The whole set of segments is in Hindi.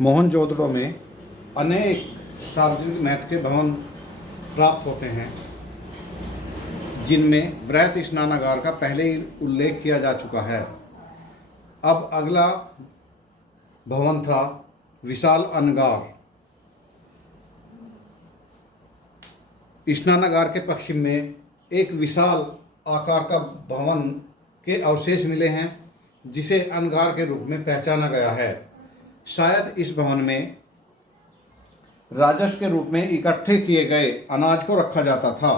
मोहनजोदड़ो में अनेक सार्वजनिक महत्व के भवन प्राप्त होते हैं, जिनमें वृहत स्नानागार का पहले ही उल्लेख किया जा चुका है। अब अगला भवन था विशाल अनगार। स्नानागार के पश्चिम में एक विशाल आकार का भवन के अवशेष मिले हैं, जिसे अनगार के रूप में पहचाना गया है। शायद इस भवन में राजस्व के रूप में इकट्ठे किए गए अनाज को रखा जाता था।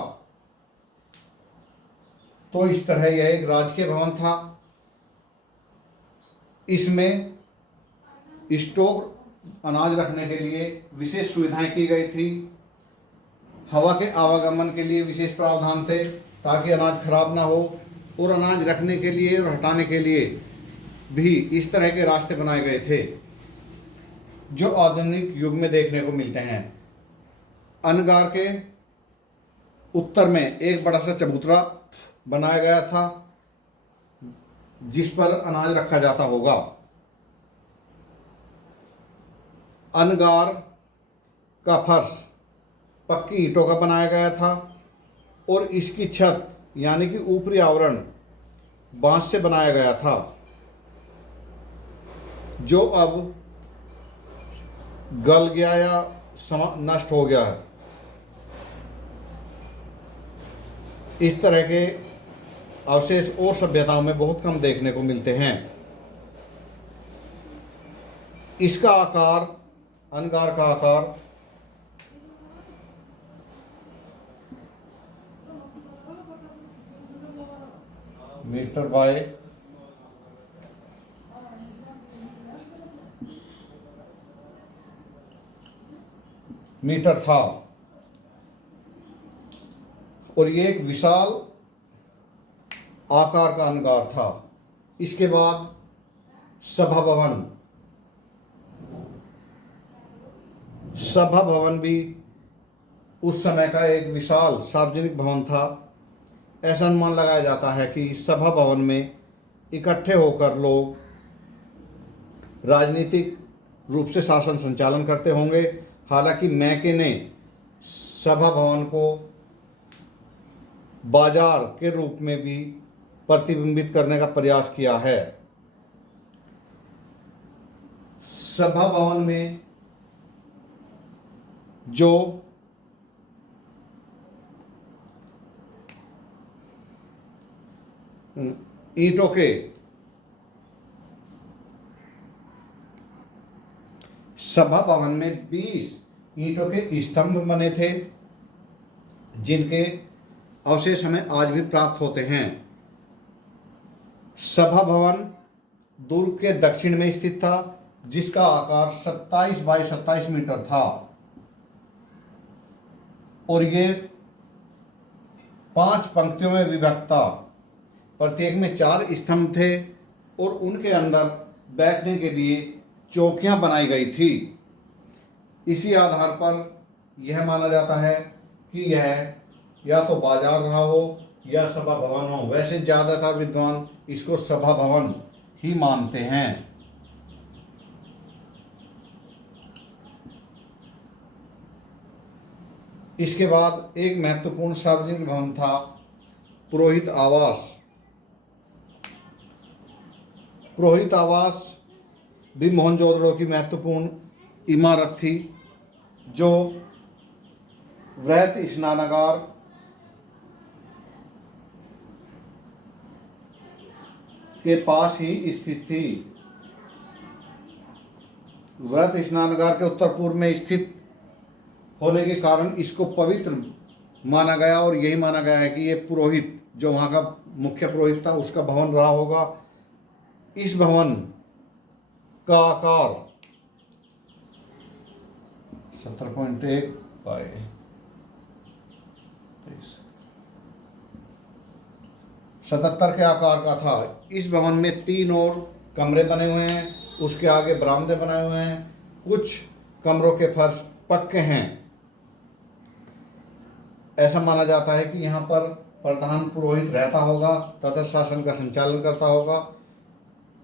तो इस तरह यह एक राजकीय भवन था। इसमें स्टोर अनाज रखने के लिए विशेष सुविधाएं की गई थी। हवा के आवागमन के लिए विशेष प्रावधान थे ताकि अनाज खराब ना हो, और अनाज रखने के लिए और हटाने के लिए भी इस तरह के रास्ते बनाए गए थे जो आधुनिक युग में देखने को मिलते हैं। अनगार के उत्तर में एक बड़ा सा चबूतरा बनाया गया था जिस पर अनाज रखा जाता होगा। अनगार का फर्श पक्की ईंटों का बनाया गया था और इसकी छत यानी कि ऊपरी आवरण बांस से बनाया गया था, जो अब गल गया या नष्ट हो गया है। इस तरह के अवशेष और सभ्यताओं में बहुत कम देखने को मिलते हैं। इसका आकार, अनगार का आकार मीटर बाय मीटर था और ये एक विशाल आकार का अनगार था। इसके बाद सभा भवन। सभा भवन भी उस समय का एक विशाल सार्वजनिक भवन था। ऐसा अनुमान लगाया जाता है कि सभा भवन में इकट्ठे होकर लोग राजनीतिक रूप से शासन संचालन करते होंगे। हालांकि मैके ने सभा भवन को बाजार के रूप में भी प्रतिबिंबित करने का प्रयास किया है। सभा भवन में जो ईंटों के सभा भवन में 20 ईंटों के स्तंभ बने थे, जिनके अवशेष हमें आज भी प्राप्त होते हैं। सभा भवन दुर्ग के दक्षिण में स्थित था, जिसका आकार 27 बाई 27 मीटर था और ये 5 पंक्तियों में विभक्त था। प्रत्येक में 4 स्तंभ थे और उनके अंदर बैठने के लिए चौकियां बनाई गई थी। इसी आधार पर यह माना जाता है कि यह या तो बाजार रहा हो या सभा भवन हो। वैसे ज़्यादातर विद्वान इसको सभा भवन ही मानते हैं। इसके बाद एक महत्वपूर्ण सार्वजनिक भवन था पुरोहित आवास। पुरोहित आवास भी मोहनजोदड़ो की महत्वपूर्ण इमारत थी, जो वृहत स्नानागार के पास ही स्थित थी। वृहत स्नानागार के उत्तर पूर्व में स्थित होने के कारण इसको पवित्र माना गया और यही माना गया है कि ये पुरोहित, जो वहाँ का मुख्य पुरोहित था, उसका भवन रहा होगा। इस भवन का आकार 17.1 बाय 77 के आकार का था। इस भवन में 3 और कमरे बने हुए हैं, उसके आगे बरामदे बनाए हुए हैं। कुछ कमरों के फर्श पक्के हैं। ऐसा माना जाता है कि यहाँ पर प्रधान पुरोहित रहता होगा तथा शासन का संचालन करता होगा।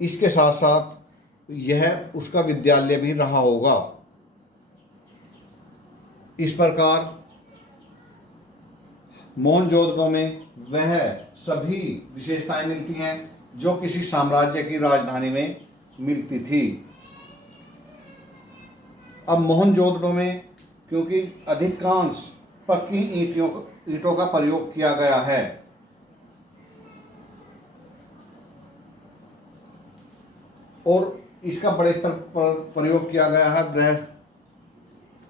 इसके साथ साथ यह उसका विद्यालय भी रहा होगा। इस प्रकार मोहनजोदड़ो में वह सभी विशेषताएं मिलती हैं जो किसी साम्राज्य की राजधानी में मिलती थी। अब मोहनजोदड़ो में क्योंकि अधिकांश पक्की ईंटों का प्रयोग किया गया है, और इसका बड़े स्तर पर प्रयोग किया गया है,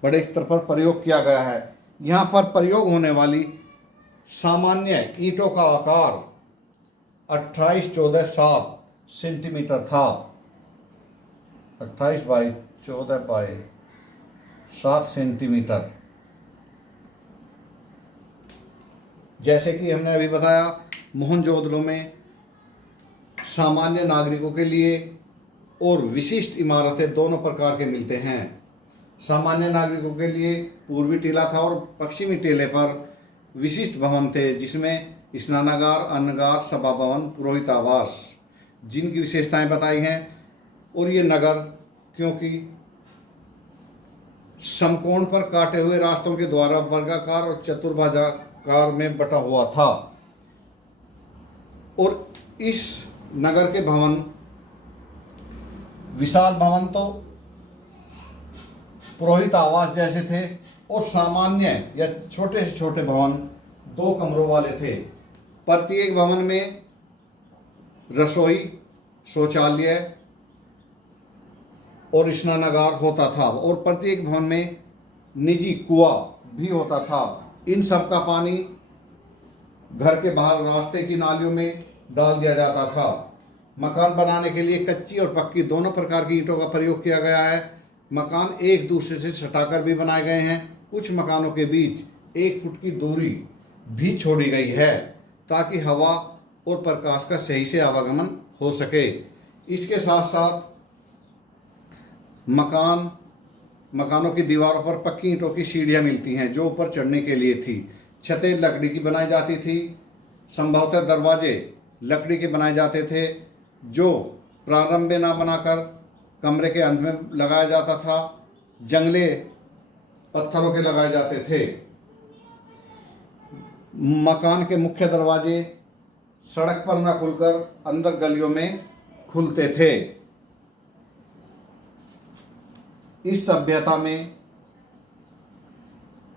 बड़े स्तर पर प्रयोग किया गया है। यहाँ पर प्रयोग होने वाली सामान्य ईंटों का आकार 28x14 सेंटीमीटर था। 28x14 centimetre. जैसे कि हमने अभी बताया, मोहनजोदड़ो में सामान्य नागरिकों के लिए और विशिष्ट इमारतें दोनों प्रकार के मिलते हैं। सामान्य नागरिकों के लिए पूर्वी टीला था और पश्चिमी टीले पर विशिष्ट भवन थे, जिसमें स्नानागार, अन्नगार, सभा भवन, पुरोहित आवास, जिनकी विशेषताएं बताई हैं। और ये नगर क्योंकि समकोण पर काटे हुए रास्तों के द्वारा वर्गाकार और चतुर्भुजाकार में बटा हुआ था, और इस नगर के भवन, विशाल भवन तो पुरोहित आवास जैसे थे, और सामान्य या छोटे से छोटे भवन 2 कमरों वाले थे। प्रत्येक भवन में रसोई, शौचालय और स्नानागार होता था, और प्रत्येक भवन में निजी कुआं भी होता था। इन सब का पानी घर के बाहर रास्ते की नालियों में डाल दिया जाता था। मकान बनाने के लिए कच्ची और पक्की दोनों प्रकार की ईंटों का प्रयोग किया गया है। मकान एक दूसरे से सटाकर भी बनाए गए हैं। कुछ मकानों के बीच 1 फुट की दूरी भी छोड़ी गई है ताकि हवा और प्रकाश का सही से आवागमन हो सके। इसके साथ साथ मकानों की दीवारों पर पक्की ईंटों की सीढ़ियाँ मिलती हैं जो ऊपर चढ़ने के लिए थी। छतें लकड़ी की बनाई जाती थी। संभवतः दरवाजे लकड़ी के बनाए जाते थे जो प्रारंभ में ना बनाकर कमरे के अंत में लगाया जाता था। जंगले पत्थरों के लगाए जाते थे। मकान के मुख्य दरवाजे सड़क पर न खुलकर अंदर गलियों में खुलते थे। इस सभ्यता में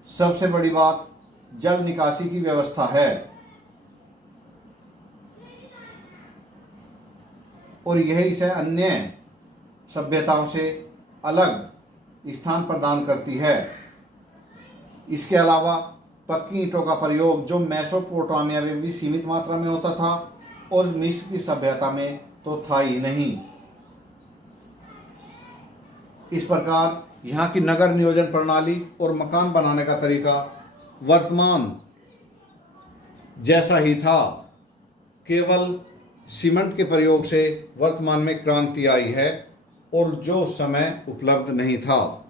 सबसे बड़ी बात जल निकासी की व्यवस्था है, और यह इसे अन्य सभ्यताओं से अलग स्थान प्रदान करती है। इसके अलावा पक्की ईंटों का प्रयोग जो मेसोपोटामिया में भी सीमित मात्रा में होता था और मिस्र की सभ्यता में तो था ही नहीं। इस प्रकार यहाँ की नगर नियोजन प्रणाली और मकान बनाने का तरीका वर्तमान जैसा ही था, केवल सीमेंट के प्रयोग से वर्तमान में क्रांति आई है और जो समय उपलब्ध नहीं था।